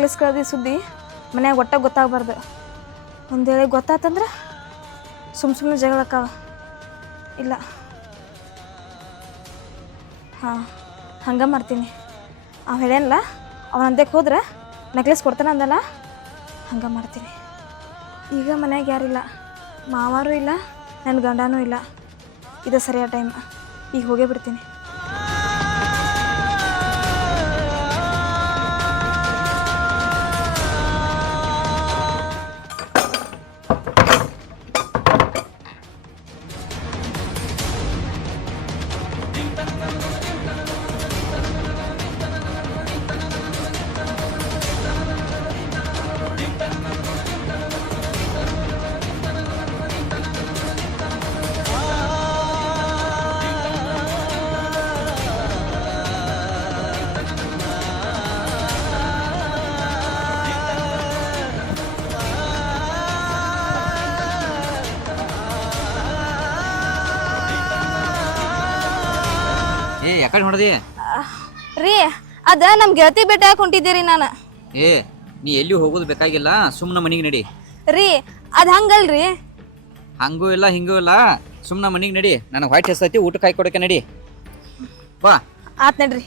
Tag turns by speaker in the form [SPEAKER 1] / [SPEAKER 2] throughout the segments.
[SPEAKER 1] Necklace ಕಳ್ದಿ ಸುದ್ದಿ ಮನ್ಯಾಗ ಒಟ್ಟ ಗೊತ್ತಾಗಬಾರ್ದು. ಒಂದು ವೇಳೆ ಗೊತ್ತಾತಂದ್ರೆ ಸುಮ್ಮ ಸುಮ್ಮನೆ ಜಗಳಕ್ಕಾವ ಇಲ್ಲ. ಹಾಂ, ಹಂಗೆ ಮಾಡ್ತೀನಿ. ಅವ ಹೇಳೇನಲ್ಲ, ಅವನ ಅಂದಕ್ಕೆ ಹೋದ್ರೆ ನೆಕ್ಲೆಸ್ ಕೊಡ್ತಾನೆ ಅಂದಲ್ಲ, ಹಂಗೆ ಮಾಡ್ತೀನಿ. ಈಗ ಮನ್ಯಾಗ ಯಾರಿಲ್ಲ. ಮಾವಾರು ಇಲ್ಲ ನನ್ನ ಗಂಡನೂ ಇಲ್ಲ. ಇದು ಸರಿಯಾದ ಟೈಮ್ ಈಗ ಹೋಗೇ ಬಿಡ್ತೀನಿ.
[SPEAKER 2] ಯಾಕಡೆ ಹೊಡೆದಿ?
[SPEAKER 1] ರೀ ಅದ ನಮ್ಮ ಗೆಳತಿ ಭೇಟಿ ಹಾಕಿ ಹೊಂಟಿದ್ದೀರಿ ನಾನು?
[SPEAKER 2] ಏ ನೀ ಎಲ್ಲಿ ಹೋಗೋದು ಬೇಕಾಗಿಲ್ಲ ಸುಮ್ಮನೆ ಮನಿಗೆ ನಡಿ.
[SPEAKER 1] ರೀ ಅದು ಹಂಗಲ್ರಿ.
[SPEAKER 2] ಹಂಗೂ ಇಲ್ಲ ಹಿಂಗೂ ಇಲ್ಲ. ಸುಮ್ಮನೆ ಮನಿಗೆ ನಡಿ ನನಗೆ ಹೊಟ್ಟೆ ಹೆಸೈತಿ ಊಟಕ್ಕೆ ಹಾಕಿ ಕೊಡಕ್ಕೆ ನಡಿ. ಬಾ.
[SPEAKER 1] ಆತ್ ನಡ್ರಿ.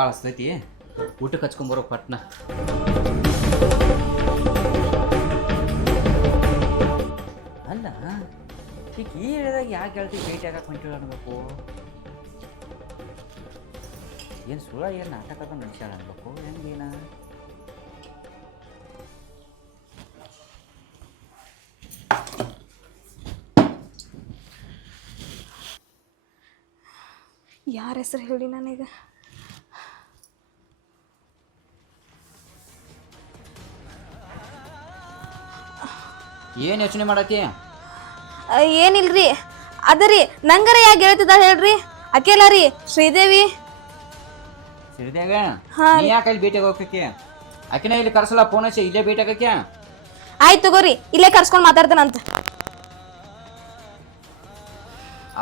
[SPEAKER 2] ಭಾಳ ಹಸ್ತೈತಿ. ಊಟಕ್ಕೆ ಹಚ್ಕೊಂಬರೋ ಪಟ್ನ. ಅಲ್ಲ ಈಗ ಈ ಹೇಳಿದಾಗ ಯಾಕೆ ಹೇಳ್ತೀವಿ ಭೇಟಿ ಆಗಕ್ಕೆ ಹೊಂಟಿಲ್ಲ ಅನ್ಬೇಕು? ಏನು ಸುಳ್ಳ, ಏನು ನಾಟಕದ ನಡೆಸ್ಯಾಳ ಅನ್ಬೇಕು? ಹೆಂಗೇನ
[SPEAKER 1] ಯಾರ ಹೆಸರು ಹೇಳಿ ನನಗೆ?
[SPEAKER 2] ಏನು ಯೋಚನೆ ಮಾಡತ್ತಿ?
[SPEAKER 1] ಏನಿಲ್ರಿ. ಅದರಿ ನಂಗರ ಯಾಕೆ ಗೆಳತಿದ ಹೇಳ್ರಿ? ಅಕೇಲ ರೀ ಶ್ರೀದೇವಿ.
[SPEAKER 2] ಸಿರಿದ್ಯಾಗ
[SPEAKER 1] ಹಾ
[SPEAKER 2] ನೀ ಯಾಕೆ ಅಲ್ಲಿ ಭೇಟಿಗೆ ಹೋಗಕ್ಕೆ ಆಕಿನ ಇಲ್ಲಿ ಕರ್ಸಲ್ಲ ಫೋನ್ ಹಚ್ಚಿ ಇಲ್ಲೇ ಭೇಟಿ ಆಗಕ್ಕೆ?
[SPEAKER 1] ಆಯ್ತು ತಗೋರಿ ಇಲ್ಲೇ ಕರ್ಸ್ಕೊಂಡು ಮಾತಾಡ್ತಾನಂತ.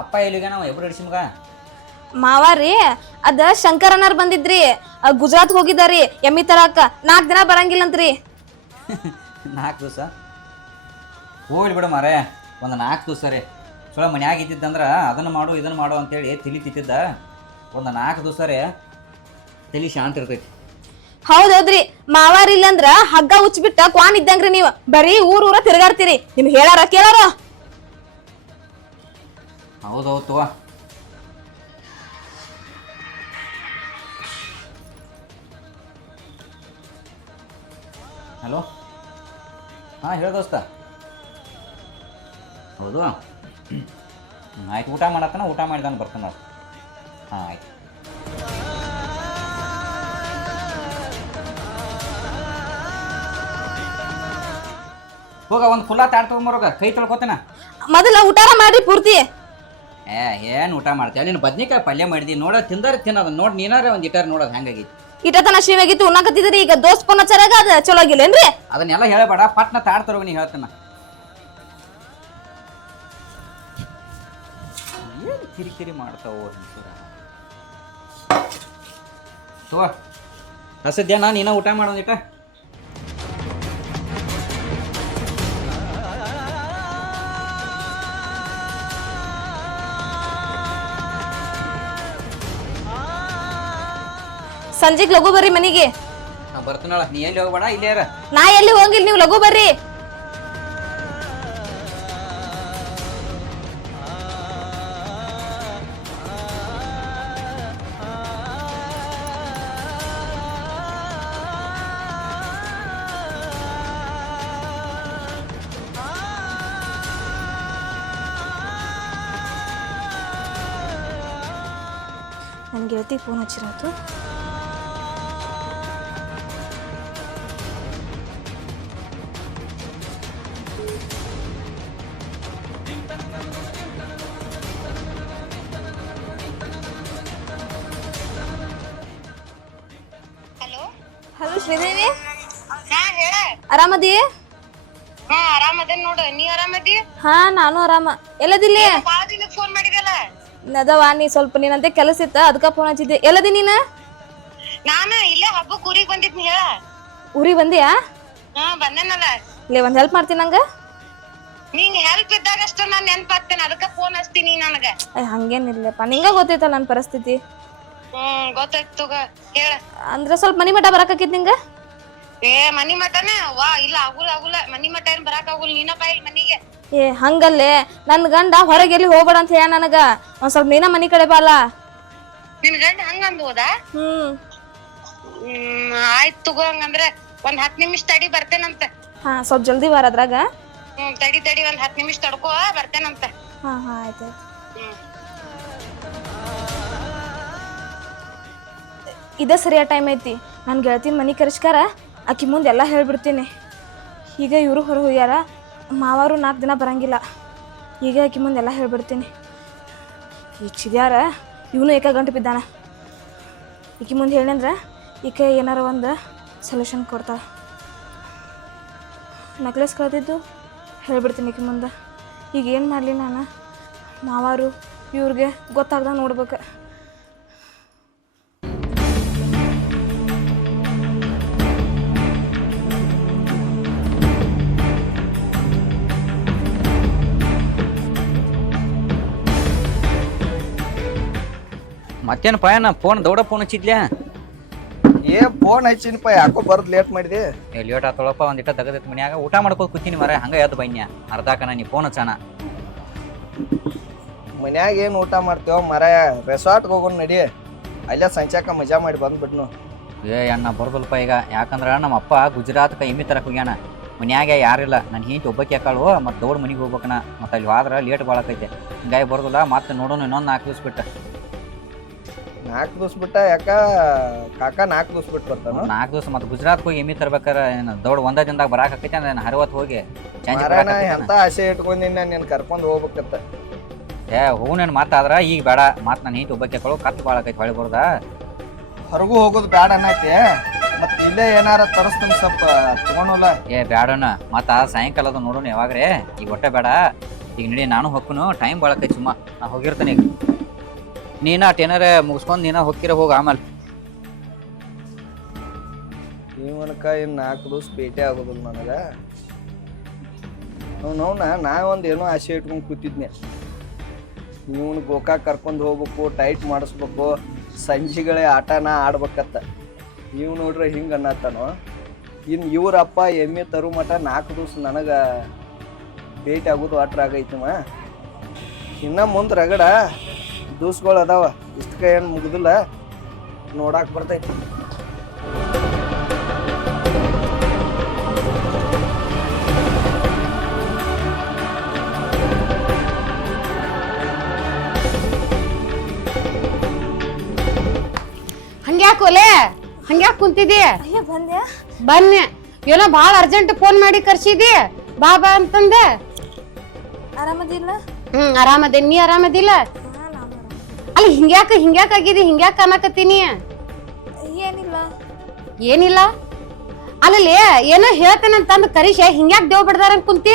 [SPEAKER 2] ಅಪ್ಪ ಎಲ್ಲಿಗ ನಾವು ಎಬ್ರು ಹಿಡಿಸಿ ಮಗ?
[SPEAKER 1] ಮಾವಾರಿ ಅದ ಶಂಕರನಾರ್ ಬಂದಿದ್ರಿ. ಆ, ಗುಜರಾತ್ ಹೋಗಿದ್ದಾರಿ ಎಮ್ಮಿ ತರಾಕ. ನಾಲ್ಕು ದಿನ ಬರಂಗಿಲ್ಲಂತ್ರಿ.
[SPEAKER 2] ನಾಲ್ಕು ದಿವಸ? ಹೋಗ್ಲಿ ಬಿಡ ಮಾರೇ. ಒಂದು ನಾಲ್ಕು ದಿವಸ ರೀ. ಚಲೋ ಮನ್ಯಾಗ ಇದ್ದಿದ್ದಂದ್ರೆ ಅದನ್ನು ಮಾಡು ಇದನ್ನು ಮಾಡು ಅಂತೇಳಿ ತಿಳಿ ತಿತ್ತಿದ್ದ. ಒಂದು ನಾಲ್ಕು ದಿವಸ ರೀ ತಲೆ ಶಾಂತ ಇರ್ತೈತಿ.
[SPEAKER 1] ಹೌದೌದ್ರಿ. ಮಾವಾರಿ ಇಲ್ಲಂದ್ರ ಹಗ್ಗ ಉಚ್ಚಿಬಿಟ್ಟ ಕ್ವಾನ್ ಇದ್ದಂಗ್ರಿ ನೀವು. ಬರೀ ಊರ್ ಊರ ತಿರ್ಗಾಡ್ತೀರಿ. ನಿಮ್ಗೆ ಹೇಳಾರ ಕೇಳಾರ?
[SPEAKER 2] ಹೌದೌದು ತಗೋ. ಹಲೋ? ಹಾಂ ಹೇಳ ದೋಸ್ತ. ಹೌದು. ಆಯ್ತು ಊಟ ಮಾಡತ್ತನ? ಊಟ ಮಾಡಿದ ಬರ್ತಾನ ಹಾಂ ಆಯ್ತು. ಹೋಗ ಒಂದು ಕುಲ್ಲ ತಾಡ್ ತೊಗೊಂಬರೋಗ ಕೈ ತೊಳ್ಕೊತೇನ?
[SPEAKER 1] ಮೊದಲ ಊಟಾರ ಮಾಡಿ ಪೂರ್ತಿ.
[SPEAKER 2] ಏ ಏನು ಊಟ ಮಾಡ್ತೀಯ? ನೀನು ಬದ್ನಿಕಾಯಿ ಪಲ್ಯ ಮಾಡಿದಿ. ನೋಡ ತಿಂದಾರ ತಿನ್ನೋದು. ನೋಡಿ ನೀನಾರ ಒಂದು ಇಟಾರ ನೋಡೋದು ಹೆಂಗಾಗೈತಿ.
[SPEAKER 1] ಇಟತನ ಶಿವಾಗಿತ್ತು ಉಣ್ಣಾಕತ್ತಿದ್ರಿ. ಈಗ ದೋಸ್ತ್ ಫೋನ್ ಚರಾಗ ಅದ ಚಲೋ ಆಗಿಲ್ಲೇನ್ರಿ?
[SPEAKER 2] ಅದನ್ನೆಲ್ಲ ಹೇಳಬೇಡ. ಪಟ್ನ ತಾಡ್ತಾರೋ ನೀ ಹೇಳ್ತಾನ. ಕಿರಿಕಿರಿ ಮಾಡ್ತಾವೋ ಹೆಂಗಸರ? ತಗೋ. ನಾನು ನೀನ ಊಟ ಮಾಡೋದಿಟ್ಟ
[SPEAKER 1] ಸಂಜೆಗ್ ಲಘು ಬರ್ರಿ ಮನಿಗೆ.
[SPEAKER 2] ನಾ ಬರ್ತೀನಳ ನೀ ಎಲ್ಲಿ ಹೋಗ್ಬೇಡ ಇಲ್ಲೇ ಇರ
[SPEAKER 1] ನಾ ಎಲ್ಲಿ ಹೋಗಿಲ್ಲ ನೀವು ಲಘು ಬರ್ರಿ. ನನ್ನ ಗೆಳತಿ ಫೋನ್ ಹಚ್ಚಿರೋದು.
[SPEAKER 3] ಹಲೋ?
[SPEAKER 1] ಶ್ರೀದೇವಿ? ಆರಾಮದಿ?
[SPEAKER 3] ಹಾ ಆರಾಮದೇನ್ ನೋಡು. ನೀ ಆರಾಮದಿ?
[SPEAKER 1] ಹಾ ನಾನು ಆರಾಮ. ಎಲ್ಲದಿಲ್ಲ?
[SPEAKER 3] ಫೋನ್ ಮಾಡಿದಲ್ಲ
[SPEAKER 1] ನದವ ನೀ ಸ್ವಲ್ಪ ನೀನಂತೆ ಕೆಲಸ ಇತ್ತ? ಅದಕ್ಕ ಫೋನ್ ಹಚ್ಚಿದ್ದೆ. ಎಲ್ಲದಿ ನೀನ?
[SPEAKER 3] ನಾನ ಇಲ್ಲೇ ಹಬ್ಬಕ್ಕೆ ಊರಿಗೆ ಬಂದಿದ್ನಿ ಹೇಳ.
[SPEAKER 1] ಊರಿಗೆ ಬಂದಿಯಾ?
[SPEAKER 3] ಹಾ ಬಂದೇನಲ್ಲ.
[SPEAKER 1] ಇಲ್ಲೇ ಒಂದು ಹೆಲ್ಪ್ ಮಾಡ್ತೀನಿ ನಂಗ?
[SPEAKER 3] ನಿಂಗ್ ಹೆಲ್ಪ್ ಇದ್ದಾಗ ಅಷ್ಟ ನಾನ್ ನೆನ್ಪಾಗ್ತೇನೆ. ಅದಕ್ಕ ಫೋನ್ ಹಚ್ತೀನಿ ನನಗ.
[SPEAKER 1] ಏ ಹಂಗೇನಿಲ್ಲಪ್ಪ. ನಿಂಗೆ ಗೊತ್ತೈತಲ್ಲ ನನ್ನ ಪರಿಸ್ಥಿತಿ?
[SPEAKER 3] ಹ್ಮ್ ಗೊತ್ತಾಯ್ತು ತಗ. ಹೇಳ.
[SPEAKER 1] ಅಂದ್ರೆ ಸ್ವಲ್ಪ ಮನಿ ಮಠ ಬರಕಾಕಿತ್ ನಿಂಗೆ?
[SPEAKER 3] ಏ ಮನಿ ಮಠನ? ವಾ ಇಲ್ಲ ಆಗುಲ್ಲ ಆಗುಲ್ಲ. ಮನಿ ಮಠ ಏನ್ ಬರಾಕ್ ಆಗುಲ್ಲ ನೀನ ಬಾ ಇಲ್ಲಿ ಮನಿಗೆ.
[SPEAKER 1] ಏ ಹಂಗಲ್ಲೇ. ನನ್ನ ಗಂಡ ಹೊರಗೆ ಎಲ್ಲಿ ಹೋಗ್ಬೇಡ ಅಂತ ಹೇಳ ನನಗ. ಒಂದ್ ಸ್ವಲ್ಪ ನೀನ ಮನಿ ಕಡೆ ಬಾಲ.
[SPEAKER 3] ನಿನ್ ಗಂಡ ಹಂಗ ಅಂಬೋದಾ
[SPEAKER 1] ಹ್ಮ್.
[SPEAKER 3] ಆಯ್ತು ಆಯ್ತ್ ತಗೋ ಹಂಗಂದ್ರೆ ಒಂದ್ ಹತ್ ನಿಮಿಷ ತಡಿ ಬರ್ತೇನಂತ.
[SPEAKER 1] ಹಾ ಸ್ವಲ್ಪ ಜಲ್ದಿ ಬಾರ ಅದ್ರಾಗ.
[SPEAKER 3] ಹ್ಮ್ ತಡಿ ತಡಿ ಒಂದ್ ಹತ್ ನಿಮಿಷ ತಡ್ಕೋ ಬರ್ತೇನಂತ.
[SPEAKER 1] ಹಾ ಹಾ ಆಯ್ತು
[SPEAKER 3] ಹ್ಮ್.
[SPEAKER 1] ಇದೇ ಸರಿಯಾದ ಟೈಮ್ ಐತಿ. ನನ್ನ ಗೆಳತಿನ ಮನಿ ಕರೆಸ್ಕಾರ ಆಕಿ ಮುಂದೆ ಎಲ್ಲ ಹೇಳ್ಬಿಡ್ತೀನಿ. ಈಗ ಇವರು ಹೊರ ಹೋಗ್ಯಾರ ಮಾವಾರು ನಾಲ್ಕು ದಿನ ಬರಂಗಿಲ್ಲ. ಈಗ ಆಕಿ ಮುಂದೆ ಎಲ್ಲ ಹೇಳ್ಬಿಡ್ತೀನಿ. ಈ ಚಿದ್ಯಾರ, ಇವನು ಏಕ ಗಂಟು ಬಿದ್ದಾನೆ. ಈಕಿ ಮುಂದೆ ಹೇಳಿದ್ರೆ ಈಕೆ ಏನಾರ ಒಂದು ಸೊಲ್ಯೂಷನ್ ಕೊಡ್ತಾಳೆ. ನೆಕ್ಲೆಸ್ ಕಳೆದಿದ್ದು ಹೇಳ್ಬಿಡ್ತೀನಿ ಈಕಿ ಮುಂದೆ. ಈಗ ಏನು ಮಾಡಲಿ ನಾನು? ಮಾವಾರು, ಇವ್ರಿಗೆ ಗೊತ್ತಾಗ್ದ ನೋಡ್ಬೇಕು.
[SPEAKER 2] ಮತ್ತೇನು ಪಯನ ಫೋನ್ ದೌಡ ಫೋನ್ ಹಚ್ಚಿದ್ಲ್ಯಾ
[SPEAKER 4] ಏ ಫೋನ್ ಹಚ್ಚಿನಪ್ಪ ಯಾಕೋ ಬರ್ದು ಲೇಟ್ ಮಾಡಿದೆ.
[SPEAKER 2] ಏ ಲೇಟ್ ಆತೊಳಪ್ಪ ಒಂದಿಟ್ಟ ತೆಗದೈತಿ ಮನ್ಯಾಗ. ಊಟ ಮಾಡ್ಕೋ ಕೂತೀನಿ ಮರ ಹಂಗ ಎದ್ದು ಅರ್ಧ ಕಣ ನೀ ಫೋನ್ ಹಚ್ಚಣ
[SPEAKER 4] ಮನ್ಯಾಗ ಏನು ಊಟ ಮಾಡ್ತೇವ ಮರ ರೆಸಾರ್ಟ್ಗೆ ಹೋಗೋಣ ನಡಿ. ಅಲ್ಲೇ ಸಂಚಾಕ ಮಜಾ ಮಾಡಿ ಬಂದ್ಬಿಟ್ನು.
[SPEAKER 2] ಏ ಅಣ್ಣ ಬರ್ದಲ್ಪ ಈಗ. ಯಾಕಂದ್ರೆ ನಮ್ಮ ಅಪ್ಪ ಗುಜರಾತ್ ಎಮ್ಮಿ ತರಕ್ ಹೋಗ್ಯಾನ. ಮನ್ಯಾಗ ಯಾರಿಲ್ಲ ನನ್ನ ಹಿಂತಿ ಒಬ್ಬಕ್ಕೆ ಹಾಕಾಳು ಮತ್ತೆ ದೌಡ್ ಮನಿಗೆ ಹೋಗ್ಬೇಕಣ್ಣ ಮತ್ತೆ ಅಲ್ಲಿ ಹೋದ್ರೆ ಲೇಟ್ ಬಾಳಕೈತೆ. ಹಿಂಗಾಗಿ ಬರೋದಿಲ್ಲ ಮತ್ತೆ ನೋಡೋಣ ಇನ್ನೊಂದು ನಾಲ್ಕು ದಿವ್ಸ ಬಿಟ್ಟು.
[SPEAKER 4] ನಾಲ್ಕು ದಿವಸ ಬಿಟ್ಟ ಯಾಕ? ಕಾಕ ನಾಲ್ಕು ದಿವಸ ಬಿಟ್ಟು ಬರ್ತಾನ?
[SPEAKER 2] ನಾಲ್ಕು ದಿವಸ ಮತ್ತೆ ಗುಜರಾತ್ ಹೋಗಿ ಎಮ್ಮಿ ತರ್ಬೇಕಾರ ಏನು ದೊಡ್ಡ ಒಂದ ದಿನದಾಗ ಬರಾಕೈತೆ ಅಂದ್ರೆ ಹರಿವತ್ತು ಹೋಗಿ ಚೇಂಜ್
[SPEAKER 4] ಎಂತ ಆಸೆ ಇಟ್ಕೊಂಡಿನ ನೀನ್ ಕರ್ಕೊಂಡ್ ಹೋಗ್ಬೇಕತ್ತ
[SPEAKER 2] ಏ ಹೂ ನನ್ ಮಾತಾದ್ರ ಈಗ ಬೇಡ. ಮಾತ್ ನಾನು ಹೀಗೆ ಒಬ್ಬಕ್ಕೆ ಕಳು ಕತ್ತು ಬಾಳಕೈತೆ ಹೊಳೆ ಬರ್ದ.
[SPEAKER 4] ಹೊರಗೂ ಹೋಗೋದು ಬೇಡ ಅನ್ನೈತಿ ಮತ್ತೆ ಇಲ್ಲೇ ಏನಾರ ತರಿಸ್ತೀನಿ ಸ್ವಲ್ಪ ತಗೊಂಡಲ್ಲ
[SPEAKER 2] ಏ ಬೇಡಣ್ಣ ಮತ್ತೆ ಆ ಸಾಯಂಕಾಲದ ನೋಡೋಣ ಯಾವಾಗ್ರೆ. ಈಗ ಒಟ್ಟೆ ಬೇಡ. ಈಗ ನಡಿ ನಾನು ಹೊಕ್ಕನು. ಟೈಮ್ ಬಾಳಕೈತಿ ಸುಮ್ಮ. ನಾ ಹೋಗಿರ್ತೇನೆ ಈಗ. ನೀನ ಟೆನರ ಮುಗಿಸ್ಕೊಂಡು ನೀನ ಹೋಗಿರ ಹೋಗಿ ಆಮೇಲೆ.
[SPEAKER 4] ಇವನಕ ಇನ್ನು ನಾಲ್ಕು ದಿವ್ಸ ಭೇಟಿ ಆಗೋದಿಲ್ಲ ನನಗೆ. ಅವ್ನವ್ನ ನಾ ಒಂದು ಏನೋ ಆಸೆ ಇಟ್ಕೊಂಡು ಕೂತಿದ್ನೆ. ಇವನ್ ಗೋಕಾಕ್ ಕರ್ಕೊಂಡು ಹೋಗ್ಬೇಕು ಟೈಟ್ ಮಾಡಿಸ್ಬೇಕು, ಸಂಜೆಗಳೇ ಆಟನ ಆಡ್ಬೇಕತ್ತ. ನೀವು ನೋಡ್ರೆ ಹಿಂಗೆ ಅನ್ನತ್ತಾನೋ? ಇನ್ನು ಇವರಪ್ಪ ಎಮ್ಮೆ ತರು ಮಠ ನಾಲ್ಕು ದಿವ್ಸ ನನಗೆ ಭೇಟಿ ಆಗೋದು ಅಟ್ರ ಆಗೈತಮ್ಮ ಇನ್ನ ಮುಂದೆ ರಗಡ ದಿವ್ಸಗಳು ಅದಾವ. ಇಷ್ಟಕ್ಕೆ ಏನು ಮುಗಿದಿಲ್ಲ. ನೋಡಕ್ಕೆ ಬರ್ತೈತಿ.
[SPEAKER 5] ಹಂಗ್ಯಾಕೋಲೆ ಹಂಗ್ಯಾಕ್ ಕುಂತಿದಿ
[SPEAKER 1] ಅಯ್ಯ
[SPEAKER 5] ಬನ್ನಿ. ಏನೋ ಭಾಳ ಅರ್ಜೆಂಟ್ ಫೋನ್ ಮಾಡಿ ಕರ್ಸಿದಿ ಬಾ ಬಾ ಅಂತಂದೆ.
[SPEAKER 1] ಆರಾಮದಿಲ್ಲ?
[SPEAKER 5] ಹ್ಮ್ ಆರಾಮದೆ. ನೀ ಆರಾಮದಿಲ್ಲ? ಅಲ್ಲ ಹಿಂಗ್ಯಾಕ ಹಿಂಗ್ಯಾಕ ಆಗಿದೆ ಹಿಂಗ್ಯಾಕ ಅನ್ನಕತ್ತೀನಿ?
[SPEAKER 1] ಏನಿಲ್ಲ.
[SPEAKER 5] ಏನಿಲ್ಲ? ಅಲ್ಲಲ್ಲಿ ಏನೋ ಹೇಳ್ತೇನಂತಂದ್ ಕರೀಶ ಹಿಂಗ್ಯಾಕ ದೇವ್ ಬಿಡದಾರ ಕುಂತಿ?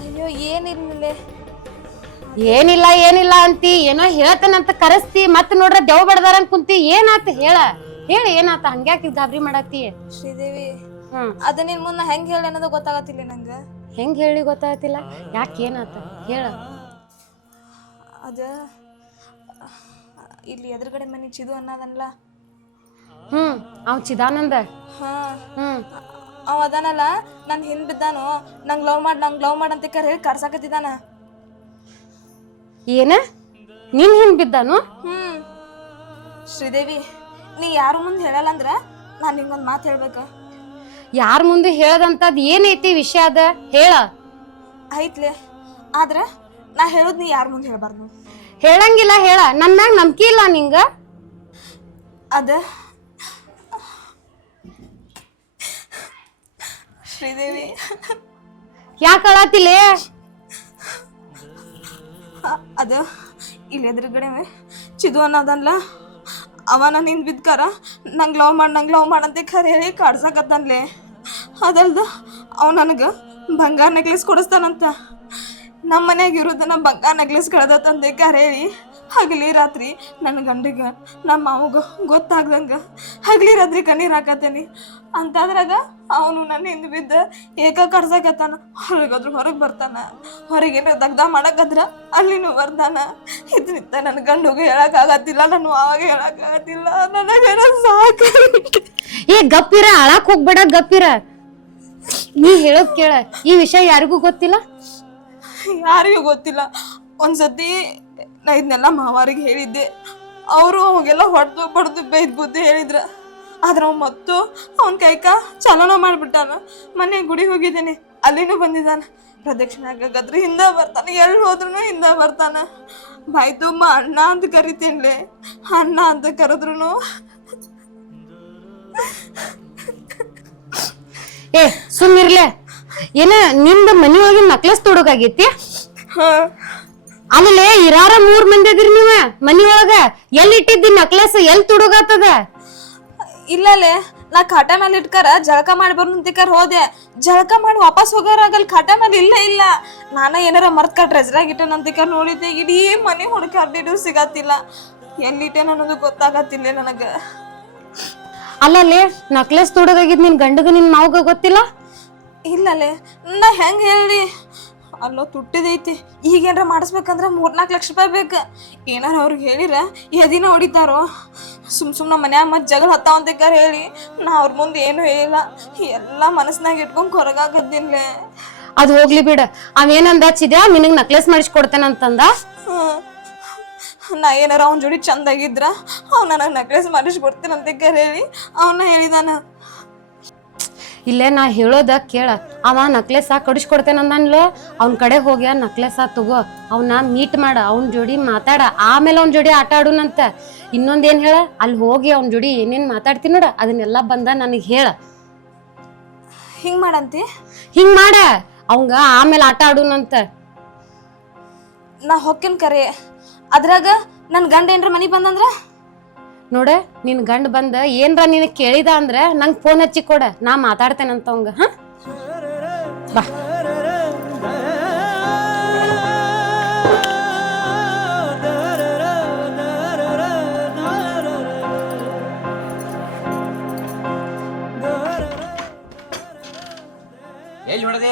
[SPEAKER 1] ಅಯ್ಯೋ ಏನಿಲ್ಲ
[SPEAKER 5] ಏನಿಲ್ಲ ಏನಿಲ್ಲ ಅಂತಿ ಏನೋ ಹೇಳ್ತೇನಂತ ಕರೆಸ್ತಿ ಮತ್ ನೋಡ್ರ ದೇವ್ ಬಿಡ್ದಾರಂಗ್ ಕುಂತಿ ಏನಾತ ಹೇಳ? ಹೇಳಿ ಏನಾತ ಹಂಗ್ಯಾಕ ಗಾಬರಿ ಮಾಡತ್ತಿ
[SPEAKER 1] ಶ್ರೀದೇವಿ
[SPEAKER 5] ಹ್ಮ್.
[SPEAKER 1] ಅದ ನಿನ್ ಮುನ್ನ ಹೆಂಗ್ ಹೇಳಿ ಅನ್ನೋದು ಗೊತ್ತಾಗತ್ತಿಲ್ಲ ನಂಗ.
[SPEAKER 5] ಹೆಂಗ್ ಹೇಳಿ ಗೊತ್ತಾಗತ್ತಿಲ್ಲ? ಯಾಕೆ ಏನಾತ? ಹೇಳ.
[SPEAKER 1] ಅದ ಇಲ್ಲಿ ಎದುರುಗಡೆ ಮನೆ ಚಿದು ಅನ್ನೋದನ್ಲ?
[SPEAKER 5] ಹ್ಮ್ ಅವ್ ಚಿದಾನಂದ.
[SPEAKER 1] ಹಾ.
[SPEAKER 5] ಹ್ಮ್.
[SPEAKER 1] ಅವ ಅದಾನಲ್ಲ ನಾನು ಹಿಂದ್ ಬಿದ್ದಾನು ನಂಗೆ ಲವ್ ಮಾಡಿ ನಂಗೆ ಲವ್ ಮಾಡಂತ ಕರೆ ಹೇಳಿ ಕರ್ಸಾಕತ್ತಿದ್ದಾನ.
[SPEAKER 5] ಏನ? ನಿನ್ ಹಿಂದ್ ಬಿದ್ದಾನು?
[SPEAKER 1] ಹ್ಮ್. ಶ್ರೀದೇವಿ ನೀ ಯಾರು ಮುಂದೆ ಹೇಳಲ್ಲ ಅಂದ್ರ ನಾನು ನಿಂಗೊಂದು ಮಾತು ಹೇಳ್ಬೇಕು.
[SPEAKER 5] ಯಾರ ಮುಂದೆ ಹೇಳದಂತದ್ ಏನೈತಿ ವಿಷಯ ಅದ? ಹೇಳ.
[SPEAKER 1] ಐತ್ಲೆ. ಆದ್ರ ನಾ ಹೇಳೋದ್ ನೀ ಯಾರ ಮುಂದೆ ಹೇಳ್ಬಾರ್ದು?
[SPEAKER 5] ಹೇಳಂಗಿಲ್ಲ ಹೇಳ. ನನ್ನ ಮ್ಯಾಗ ನಂಬಿಕೆ ಇಲ್ಲ ನಿಂಗ.
[SPEAKER 1] ಅದ. ಶ್ರೀದೇವಿ.
[SPEAKER 5] ಯಾಕೆ
[SPEAKER 1] ಅಳತಿಲೆ? ಅದ ಇಲ್ಲಿ ಎದುರುಗಡೆ ಚಿದು ಅನ್ನೋದನ್ಲ. ಅವನ ನಿಂದ್ ಬಿದ್ಕಾರ ನಂಗೆ ಲವ್ ಮಾಡಿ ನಂಗೆ ಲವ್ ಮಾಡಂತೆ ಖರೆ ಹೇಳಿ ಕಾಡ್ಸಕತ್ತಾನ್ಲೆ. ಅದಲ್ದ ಅವ ನನಗೆ ಬಂಗಾರ ನೆಕ್ಲೆಸ್ ಕೊಡಿಸ್ತಾನಂತ. ನಮ್ಮ ಮನೆಯಾಗ ಇರೋದು ನಮ್ಮ ಬಂಗಾರ ನೆಕ್ಲೆಸ್ ಕಳೆದತ್ತಂದೆ ತಂದೆ ಹೇಳಿ ಹಗಲಿ ರಾತ್ರಿ ನನ್ನ ಗಂಡಿಗ ನಮ್ಮ ಮಾವಗ ಗೊತ್ತಾಗ್ದಂಗ ಹಗಲಿ ರಾತ್ರಿ ಕಣ್ಣೀರು ಹಾಕತ್ತೀನಿ. ಅಂತಾದ್ರಾಗ ಅವನು ನನ್ನ ಹಿಂದೆ ಬಿದ್ದ ಏಕ ಕಡ್ಸಕತ್ತಾನ ಹೊರಗಾದ್ರು ಹೊರಗೆ ಬರ್ತಾನ. ಹೊರಗೇನು ದಗ್ದ ಮಾಡಕದ್ರ ಅಲ್ಲಿನೂ ಬರ್ತಾನ ಇದ್ರಿಂದ ನನ್ನ ಗಂಡುಗೆ ಹೇಳಕ್ಕಾಗತ್ತಿಲ್ಲ, ನಾನು ಅವಾಗ ಹೇಳಕ್ಕಾಗತ್ತಿಲ್ಲ. ನನಗೇನ ಸಾಕು.
[SPEAKER 5] ಏ ಗಪ್ಪಿರ, ಅಳಕ್ ಹೋಗ್ಬೇಡ ಗಪ್ಪಿರ. ನೀ ಹೇಳೋದ್ ಕೇಳ, ಈ ವಿಷಯ ಯಾರಿಗೂ ಗೊತ್ತಿಲ್ಲ?
[SPEAKER 1] ಯಾರಿಗೂ ಗೊತ್ತಿಲ್ಲ. ಒಂದ್ಸತಿ ನಾ ಇದನ್ನೆಲ್ಲ ಮಾವಾರಿಗೆ ಹೇಳಿದ್ದೆ. ಅವರು ಅವಾಗೆಲ್ಲ ಹೊಡೆದು ಬಡ್ದು ಬೈದ್ ಬುದ್ಧಿ ಹೇಳಿದ್ರ. ಆದ್ರೆ ಅವ್ ಮತ್ತು ಅವನ ಕೈಕ ಚಲನ ಮಾಡ್ಬಿಟ್ಟಾನ. ಮನೆ ಗುಡಿ ಹೋಗಿದ್ದೀನಿ. ಅಲ್ಲಿನೂ ಬಂದಿದ್ದಾನ. ಪ್ರದಕ್ಷಿಣೆ ಆಗದ್ರ ಹಿಂದೆ ಬರ್ತಾನೆ. ಎಲ್ಲಿ ಹೋದ್ರೂ ಹಿಂದೆ ಬರ್ತಾನ. ಬಾಯ್ ತುಂಬ ಅಣ್ಣ ಅಂತ ಕರಿತೀನ್ಲೆ. ಅಣ್ಣ ಅಂತ ಕರೆದ್ರು
[SPEAKER 5] ಏ ಸುಮ್ಮಿರ್ಲೆ ಏನ ನಿಮ್ದ ಮನಿ ಒಳಗಿನ ನಕ್ಲೆಸ್ ತೊಡಗಾಗೈತಿ
[SPEAKER 1] ಹಾ.
[SPEAKER 5] ಆಮೇಲೆ ಇರಾರ ಮೂರ್ ಮಂದಿ ಅದಿರಿ ನೀವ ಮನಿ ಒಳಗ ಎಲ್ಲಿ ಇಟ್ಟಿದ್ದಿ ನಕ್ಲೆಸ್ ಎಲ್ಲಿ ತುಡುಗಾತದ?
[SPEAKER 1] ಇಲ್ಲಲೇ ನಾ ಕಾಟ ಮೇಲೆ ಇಟ್ಕರ ಜಳಕ ಮಾಡಿ ಬರ್ನಂತಿಕರ್ ಹೋದೆ. ಜಳಕ ಮಾಡಿ ವಾಪಸ್ ಹೋಗೋರಾಗಲ್ ಕಾಟ ಮೇಲೆ ಇಲ್ಲ ಇಲ್ಲ. ನಾನ ಏನಾರ ಮರ್ತ್ ಕಟ್ ಟ್ರೆಜರಾಗ ಇಟ್ಟನಂತಿಕರ್ ನೋಡಿದ್ದೆ ಇಡೀ ಮನೆ ಹುಡುಕಾಡ್ದಿಡು ಸಿಗತ್ತಿಲ್ಲ. ಎಲ್ಲಿಟ್ಟೆ ಅನ್ನೋದು ಗೊತ್ತಾಗತ್ತಿಲ್ಲ ನನಗ.
[SPEAKER 5] ಅಲ್ಲಲ್ಲಿ ನಕ್ಲೆಸ್ ತೊಡಗಾಗಿದ್ ನಿನ್ ಗಂಡಗ ನಿನ್ ಮಾವಗ ಗೊತ್ತಿಲ್ಲ?
[SPEAKER 1] ಇಲ್ಲಲೇ ನಾ ಹೆಂಗೆ ಹೇಳಿ ಅಲ್ಲೋ ತುಟ್ಟಿದೈತಿ. ಈಗೇನ್ರ ಮಾಡಿಸ್ಬೇಕಂದ್ರ ಮೂರ್ನಾಲ್ಕು ಲಕ್ಷ ರೂಪಾಯಿ ಬೇಕು. ಏನಾರ ಅವ್ರಿಗೆ ಹೇಳಿರ ಎದಿನ ಹೊಡಿತಾರೋ? ಸುಮ್ ಸುಮ್ಮನೆ ಮನ್ಯಾಗ ಮತ್ತೆ ಜಗಳ ಹತ್ತಾವಂತಿಕಾರ ಹೇಳಿ ನಾ ಅವ್ರ ಮುಂದೆ ಏನು ಹೇಳಿಲ್ಲ. ಎಲ್ಲ ಮನಸ್ನಾಗ ಇಟ್ಕೊಂಡು ಹೊರಗಾಗದ್ದಿನ್ಲೆ
[SPEAKER 5] ಅದು ಹೋಗ್ಲಿ ಬಿಡ. ಅವೇನಂದ ಚಿದ್ಯಾ ನಿನಗೆ ನಕ್ಲೆಸ್ ಮಾಡಿಸ್ಕೊಡ್ತೇನಂತಂದ
[SPEAKER 1] ಅಂತಂದ ನಾ ಏನಾರ ಅವ್ನ ಜೋಡಿ ಚಂದಾಗಿದ್ರ ಅವ್ ನನಗೆ ಅಂತ ಮಾಡಿಸ್ಕೊಡ್ತೀನಂತ ಹೇಳಿ ಅವನ್ನ ಹೇಳಿದಾನ.
[SPEAKER 5] ಇಲ್ಲೇ ನಾ ಹೇಳೋದ ಕೇಳ. ಅವ ನಕ್ಲೆಸ್ ಕಡಿಸ್ಕೊಡ್ತೇನಂದನ್ಲೋ ಅವ್ನ ಕಡೆ ಹೋಗ್ಯ ನಕ್ಲೆಸ್ ತಗೋ. ಅವನ್ನ ಮೀಟ್ ಮಾಡ ಅವನ ಜೋಡಿ ಮಾತಾಡ. ಆಮೇಲೆ ಅವ್ನ ಜೋಡಿ ಆಟ ಆಡುನಂತ. ಇನ್ನೊಂದ್ ಏನ್ ಹೇಳ? ಅಲ್ಲಿ ಹೋಗಿ ಅವ್ನ ಜೋಡಿ ಏನೇನ್ ಮಾತಾಡ್ತೀನಿ ನೋಡ ಅದನ್ನೆಲ್ಲ ಬಂದ ನನಗ್ ಹೇಳ.
[SPEAKER 1] ಹಿಂಗ್ ಮಾಡಂತಿ?
[SPEAKER 5] ಹಿಂಗ್ ಮಾಡ. ಅವಂಗ ಆಮೇಲೆ ಆಟ ಆಡುನಂತ.
[SPEAKER 1] ನಾ ಹೊಕ್ಕಿನ ಕರೆ. ಅದ್ರಾಗ ನನ್ ಗಂಡ ಏನ್ರ ಮನಿ ಬಂದಂದ್ರ?
[SPEAKER 5] ನೋಡ ನಿನ್ ಗಂಡ ಬಂದ ಏನ್ರ ನೀನ್ ಕೇಳಿದ ಅಂದ್ರೆ ನಂಗ್ ಫೋನ್ ಹಚ್ಚಿ ಕೊಡ ನಾ ಮಾತಾಡ್ತೇನಂತ ಅವಂಗ ಹ? ಬಾ.
[SPEAKER 2] ಎಲ್ಲಿ ಹೊಡೆದಿ?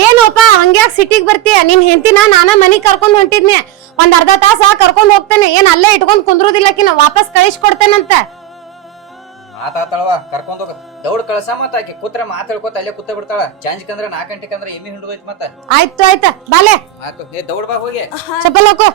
[SPEAKER 5] ಏನೋಪ ಹಂಗ್ಯಾಕ್ ಸಿಟಿಗ್ ಬರ್ತೀಯ? ನಿನ್ ಹೆಂಡತಿನ ನಾನ ಮನಿಗ್ ಕರ್ಕೊಂಡ್ ಹೊಂಟಿದ್ನಿ. ಒಂದ್ ಅರ್ಧ ತಾಸ ಕರ್ಕೊಂಡ್ ಹೋಗ್ತೇನೆ. ಏನ್ ಅಲ್ಲೇ ಇಟ್ಕೊಂಡ್ ಕುಂದ್ರುದಿಲ್ಲಕಿನ ವಾಪಸ್ ಕಳಿಸ್ ಕೊಡ್ತೇನಂತ
[SPEAKER 2] ಮಾತಾಡ್ತಾಳವ ಕರ್ಕೊಂಡ್ ಹೋಗ. ದೌಡ್ ಕಳ್ಸ ಮತ್ತ ಆಕಿ. ಕೂತ್ರ ಮಾತಾಡ್ಕೋತ ಅಲ್ಲೇ ಕೂತ ಬಿಡ್ತಾಳ. ಚಾಂಜಿಕಂದ್ರ ನಾಲ್ಕು ಗಂಟೆ ಅಂದ್ರೆ ಎಮ್ಮಿ ಹಿಡಿದೋಯ್ತು ಮತ್ತ.
[SPEAKER 5] ಆಯ್ತು ಆಯ್ತ. ಬಾಲೆ.
[SPEAKER 2] ಆಯ್ತು. ನೀ ದೌಡ್ ಬಾ ಹೋಗಿ.
[SPEAKER 5] ಚಪ್ಪಲ್ ಹಾಕೋ.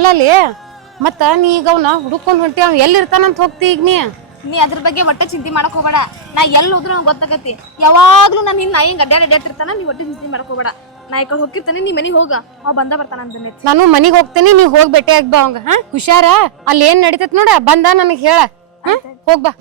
[SPEAKER 5] ಅಲ್ಲಲ್ಲಿ? ಮತ್ತ ನೀ ಈಗ ಅವ್ನ ಹುಡುಕೊಂಡ್ ಹೊಂಟಿ ಅವ್ ಎಲ್ಲಿರ್ತಾನಂತ ಹೋಗ್ತಿ ಈಗ ನೀ?
[SPEAKER 1] ನೀ ಅದ್ರ ಬಗ್ಗೆ ಒಟ್ಟೆ ಚಿಂತೆ ಮಾಡಕ್ ಹೋಗಬೇಡ. ನಾ ಎಲ್ಲಿ ಹೋದ್ರು ನಂಗೆ ಗೊತ್ತಾಗತಿ ಯಾವಾಗ್ಲೂ ನಾನು ನಿನ್ನ ಹಿಂಗ್ ಅಡ್ಡಾಡ್ ಅಡ್ಡಾಡ್ತಿರ್ತಾನ ನೀ ಒಟ್ಟೆ ಚಿಂತೆ ಮಾಡಕ್ ಹೋಗಬೇಡ. ನಾ ಈ ಕಡೆ ಹೋಗಿರ್ತಾನೆ ನೀ ಮನೆಗೆ ಹೋಗ. ಅವ್ ಬಂದ ಬರ್ತಾನ ಅಂತ
[SPEAKER 5] ನಾನು ಮನಿಗ್ ಹೋಗ್ತೇನೆ ನೀ ಹೋಗ್ ಭೇಟಿ ಆಗ್ಬಾ ಅವಂಗ ಹಾ? ಹುಷಾರ? ಅಲ್ಲಿ ಏನ್ ನಡೀತೈತ್ ನೋಡ ಬಂದ ನನಗ್ ಹೇಳ ಹಾ? ಹೋಗ್ಬಾ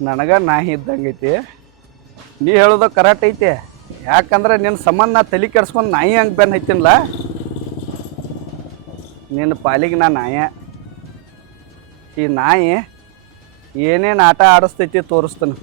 [SPEAKER 6] ನನಗ ನಾಯಿ ಇದ್ದಂಗೈತಿ. ನೀ ಹೇಳೋದು ಕರೆಕ್ಟ್ ಐತಿ. ಯಾಕಂದ್ರೆ ನಿನ್ನ ಸಂಬಂಧ ನಾ ತಲೆ ಕೆಡ್ಸ್ಕೊಂಡು ನಾಯಿ ಹಂಗೆ ಬೆನ್ ಹೈತಿನಲ್ಲ ನಿನ್ನ ಪಾಲಿಗೆ ನಾ ನಾಯ. ಈ ನಾಯಿ ಏನೇನು ಆಟ ಆಡಿಸ್ತೈತಿ ತೋರಿಸ್ತಾನೆ.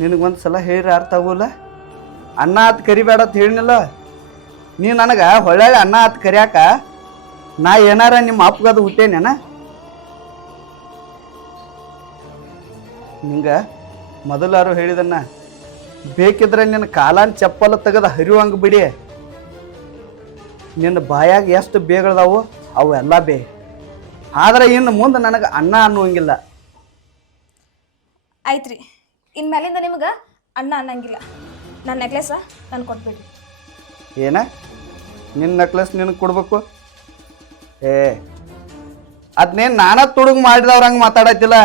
[SPEAKER 6] ನಿನಗೊಂದು ಸಲ ಹೇಳಿ ಅರ್ಥ ಆಗೋಲ್ಲ? ಅನ್ನ ಹತ್ ಕರಿಬೇಡ ಅಂತ ಹೇಳಿನಲ್ಲ ನೀ ನನಗೆ ಹೊಳ್ಳೆ ಅನ್ನ ಹತ್ ಕರಿಯಾಕ ನಾ ಏನಾರ ನಿಮ್ಮ ಅಪ್ಪಗದು ಹುಟ್ಟೇನೇನ? ನಿಂಗ ಮೊದಲಾರು ಹೇಳಿದನ್ನ, ಬೇಕಿದ್ರೆ ನಿನ್ನ ಕಾಲಾನ್ ಚಪ್ಪಲ ತೆಗೆದ ಹರಿವಂಗ ಬಿಡಿ. ನಿನ್ನ ಬಾಯಾಗ ಎಷ್ಟು ಬೇಗಳದಾವು ಎಲ್ಲ ಬೇ. ಆದ್ರೆ ಇನ್ನು ಮುಂದೆ ನನಗೆ ಅನ್ನ ಅನ್ನುವಂಗಿಲ್ಲ.
[SPEAKER 1] ಆಯ್ತು ರೀ ಇನ್ಮೇಲಿಂದ ನಿಮ್ಗೆ ಅಣ್ಣ ಅನ್ನಂಗಿಲ್ಲ. ನನ್ನ ನೆಕ್ಲೆಸ್ ನಾನು ಕೊಟ್ಬಿಡ್ರಿ.
[SPEAKER 6] ಏನ? ನಿನ್ನ ನೆಕ್ಲೆಸ್ ನಿನಗೆ ಕೊಡ್ಬೇಕು? ಏ ಅದನ್ನೇನು ನಾನ ತುಡುಗು ಮಾಡಿದವ್ರ ಹಂಗೆ ಮಾತಾಡತ್ತಿಲ್ಲ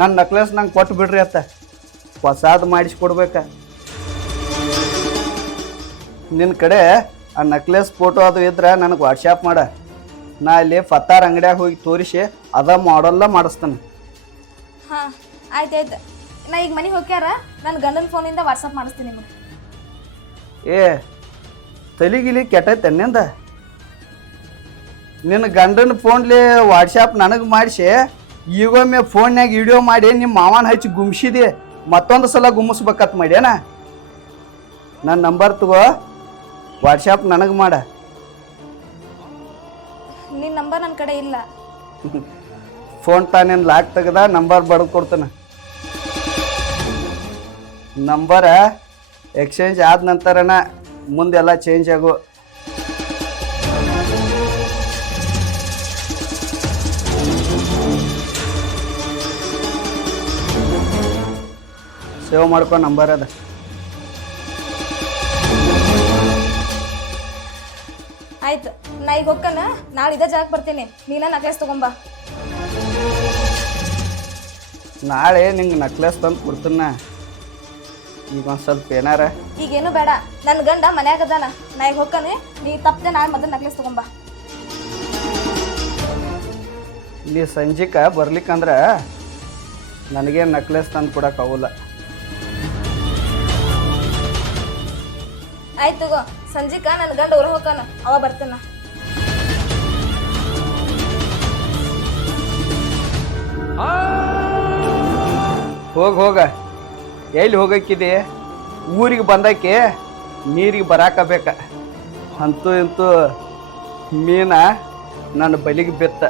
[SPEAKER 6] ನನ್ನ ನೆಕ್ಲೆಸ್ ನಂಗೆ ಕೊಟ್ಟು ಬಿಡ್ರಿ ಅತ್ತ. ಹೊಸಾದ್ ಮಾಡಿಸ್ಕೊಡ್ಬೇಕ ನಿನ್ನ ಕಡೆ ಆ ನೆಕ್ಲೆಸ್ ಫೋಟೋ ಅದು ಇದ್ರೆ ನನಗೆ ವಾಟ್ಸಾಪ್ ಮಾಡ. ನಾ ಇಲ್ಲಿ ಫತ್ತಾರ್ ಅಂಗಡಿಯಾಗ ಹೋಗಿ ತೋರಿಸಿ ಅದ ಮಾಡಲ್ಲ ಮಾಡಿಸ್ತಾನೆ.
[SPEAKER 1] ಹಾಂ. ಆಯ್ತು ಆಯ್ತು. ನಾ ಈಗ ಮನೆಗೆ ಹೋಗ್ಯಾರ ನನ್ನ ಗಂಡನ ಫೋನಿಂದ ವಾಟ್ಸಪ್ ಮಾಡಿಸ್ತೀನಿ ನಿಮಗೆ.
[SPEAKER 6] ಏ ತಲಿಗಿಲಿ ಕೆಟ್ಟೈತೆ ನಿಂದ? ನಿನ್ನ ಗಂಡನ ಫೋನ್ಲಿ ವಾಟ್ಸಾಪ್ ನನಗೆ ಮಾಡಿಸಿ ಈಗೊಮ್ಮೆ ಫೋನ್ಯಾಗ ವಿಡಿಯೋ ಮಾಡಿ ನಿಮ್ಮ ಮಾವನ ಹಚ್ಚಿ ಗುಮ್ಸಿದೆ ಮತ್ತೊಂದು ಸಲ ಗುಮ್ಮಿಸ್ಬೇಕತ್ ಮಾಡ್ಯಾನ? ನನ್ನ ನಂಬರ್ ತಗೋ ವಾಟ್ಸಾಪ್ ನನಗೆ ಮಾಡ.
[SPEAKER 1] ನಿನ್ನ ನಂಬರ್ ನನ್ನ ಕಡೆ ಇಲ್ಲ.
[SPEAKER 6] ಫೋನ್ ತಾನೇನು ಲಾಕ್ ತೆಗ್ದ ನಂಬರ್ ಬಡ್ದು ಕೊಡ್ತಾನೆ. ನಂಬರ ಎಕ್ಸ್ಚೇಂಜ್ ಆದ ನಂತರನ ಮುಂದೆಲ್ಲ ಚೇಂಜ್ ಆಗು. ಸೇವ್ ಮಾಡ್ಕೊ ನಂಬರ್ ಅದ.
[SPEAKER 1] ಆಯ್ತು ನಾ ಈಗ ಹೋಗ್ಕನ ನಾಳೆ ಇದೇ ಜಾಗ ಬರ್ತೀನಿ. ನೀನ ನಕ್ಲೆಸ್ ತಗೊಂಬ.
[SPEAKER 6] ನಾಳೆ ನಿಂಗೆ ನಕ್ಲೆಸ್ ತಂದು ಕೊಡ್ತೀನ. ಈಗ ಒಂದು ಸ್ವಲ್ಪ ಏನಾರ?
[SPEAKER 1] ಈಗೇನು ಬೇಡ. ನನ್ನ ಗಂಡ ಮನ್ಯಾಗ ಅದಾನ. ನಾ ಈಗ ಹೋಗ್ತಾನೆ. ನೀ ತಪ್ಪದೆ ನಾನು ಮೊದಲು ನಕ್ಲಿಸ್ ತಗೊಂಬ.
[SPEAKER 6] ಇಲ್ಲಿ ಸಂಜಿಕ ಬರ್ಲಿಕ್ಕಂದ್ರೆ ನನಗೆ ನಕ್ಲೆಸ್ ತಂದು ಕೊಡೋಕ್ಕಾಗಲ್ಲ
[SPEAKER 1] ಆಯ್ತು ತಗೋ. ಸಂಜಿಕ ನನ್ನ ಗಂಡ ಊರ ಹೋಗ್ತಾನ. ಅವ ಬರ್ತಾನ.
[SPEAKER 6] ಹೋಗ ಹೋಗ. ಎಲ್ಲಿ ಹೋಗಕ್ಕಿದೆ? ಊರಿಗೆ ಬಂದಕ್ಕೆ ನೀರಿಗೆ ಬರಾಕ ಬೇಕ ಅಂತೂ ಇಂತೂ ಮೀನ ನನ್ನ ಬಲಿಗೆ ಬಿತ್ತ.